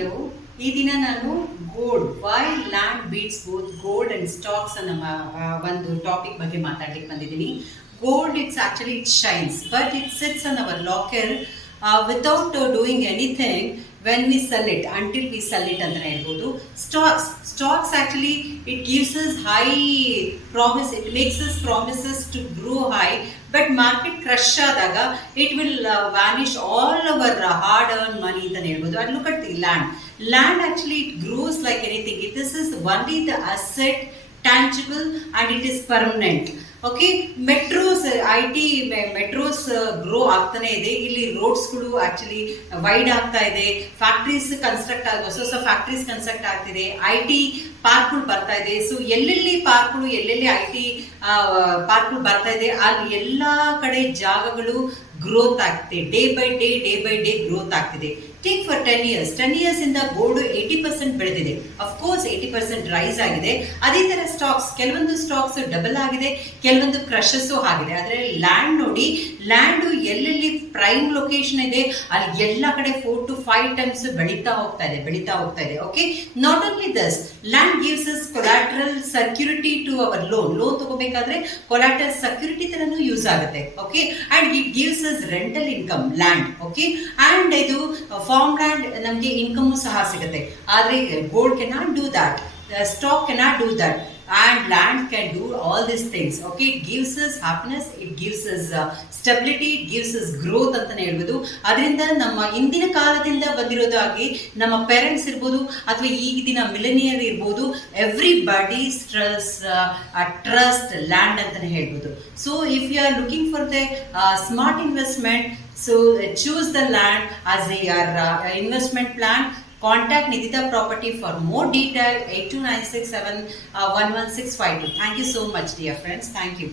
Hello. ಈ ದಿನ ನಾನು gold why land beats both gold and stocks ಅನ್ನೋ ಒಂದು ಟಾಪಿಕ್ ಬಗ್ಗೆ ಮಾತಾಡ್ಲಿಕ್ಕೆ ಬಂದಿದ್ದೀನಿ. Gold actually it shines but it sits on our locker without doing anything when we sell it, until we sell it ಅಂತ ಹೇಳ್ಬೋದು. Stocks actually it gives us high promise, it makes us promises to grow high, but market crush ಆದಾಗ it will vanish all our hard earned money ಅಂತ ಹೇಳ್ಬೋದು. And look at the land actually it grows like anything. This is only the asset, tangible, and it is permanent. Okay, metros metros grow ಆಗ್ತಾನೆ ಇದೆ. ಇಲ್ಲಿ ರೋಡ್ಸ್ಗಳು actually wide ಆಗ್ತಾ ಇದೆ, factories construct ಹೊಸ factories construct ಆಗ್ತಿದೆ, IT ಪಾರ್ಕ್ಗಳು ಬರ್ತಾ ಇದೆ. So ಎಲ್ಲೆಲ್ಲಿ ಪಾರ್ಕ್ಗಳು, ಎಲ್ಲೆಲ್ಲಿ IT ಪಾರ್ಕ್ಗಳು ಬರ್ತಾ ಇದೆ, ಅಲ್ಲಿ ಎಲ್ಲ ಕಡೆ ಜಾಗಗಳು ಗ್ರೋತ್ ಆಗ್ತಿದೆ. ಡೇ ಬೈ ಡೇ ಗ್ರೋತ್ ಆಗ್ತಿದೆ. Take for 10 years. 10 years ಇಂದ ಗೋಲ್ಡ್ 80% ಬೆಳೆದಿದೆ. ಅಫ್ಕೋರ್ಸ್ 80% ರೈಸ್ ಆಗಿದೆ. ಅದೇ ತರ ಕೆಲವೊಂದು ಸ್ಟಾಕ್ಸ್ ಡಬಲ್ ಆಗಿದೆ, ಕೆಲವೊಂದು ಕ್ರಶಸ್ ಆಗಿದೆ. ಆದ್ರೆ ಲ್ಯಾಂಡ್ ನೋಡಿ, ಲ್ಯಾಂಡ್ ಎಲ್ಲೆಲ್ಲಿ ಪ್ರೈಮ್ ಲೊಕೇಶನ್ ಇದೆ ಅಲ್ಲಿ ಎಲ್ಲ ಕಡೆ 4 to 5 times ಬೆಳೀತಾ ಹೋಗ್ತಾ ಇದೆ. Okay, not only this, land gives us collateral security to our loan ತಗೋಬೇಕಾದ್ರೆ ಕೊಲಾಟ್ರಲ್ ಸೆಕ್ಯೂರಿಟಿ ತರನು ಯೂಸ್ ಆಗುತ್ತೆ. Okay, and it gives us rental income land. Okay, and ಇದು ಫಾರ್ಮ್ ಲ್ಯಾಂಡ್ ನಮಗೆ ಇನ್ಕಮ್ ಸಹ ಸಿಗುತ್ತೆ. ಆದ್ರೆ gold cannot do that, stock cannot do that, and land can do all these things. Okay, it gives us happiness, it gives us stability, it gives us growth ಅಂತಾನೆ ಹೇಳ್ಬೋದು. ಅದರಿಂದ ನಮ್ಮ ಇಂದಿನ ಕಾಲದಿಂದ ಬಂದಿರೋದಾಗಿ ನಮ್ಮ ಪೇರೆಂಟ್ಸ್ ಇರ್ಬೋದು ಅಥವಾ ಈಗಿನ ಮಿಲೆನಿಯರ್ ಇರ್ಬೋದು, ಎವ್ರಿಬಡಿ ಟ್ರಸ್ಟ್ ಲ್ಯಾಂಡ್ ಅಂತಾನೆ ಹೇಳ್ಬೋದು. So if you are looking for the smart investment, so choose the land as your investment plan. Contact Nidita Property for more detail. 8296711652. Thank you so much, dear friends. Thank you.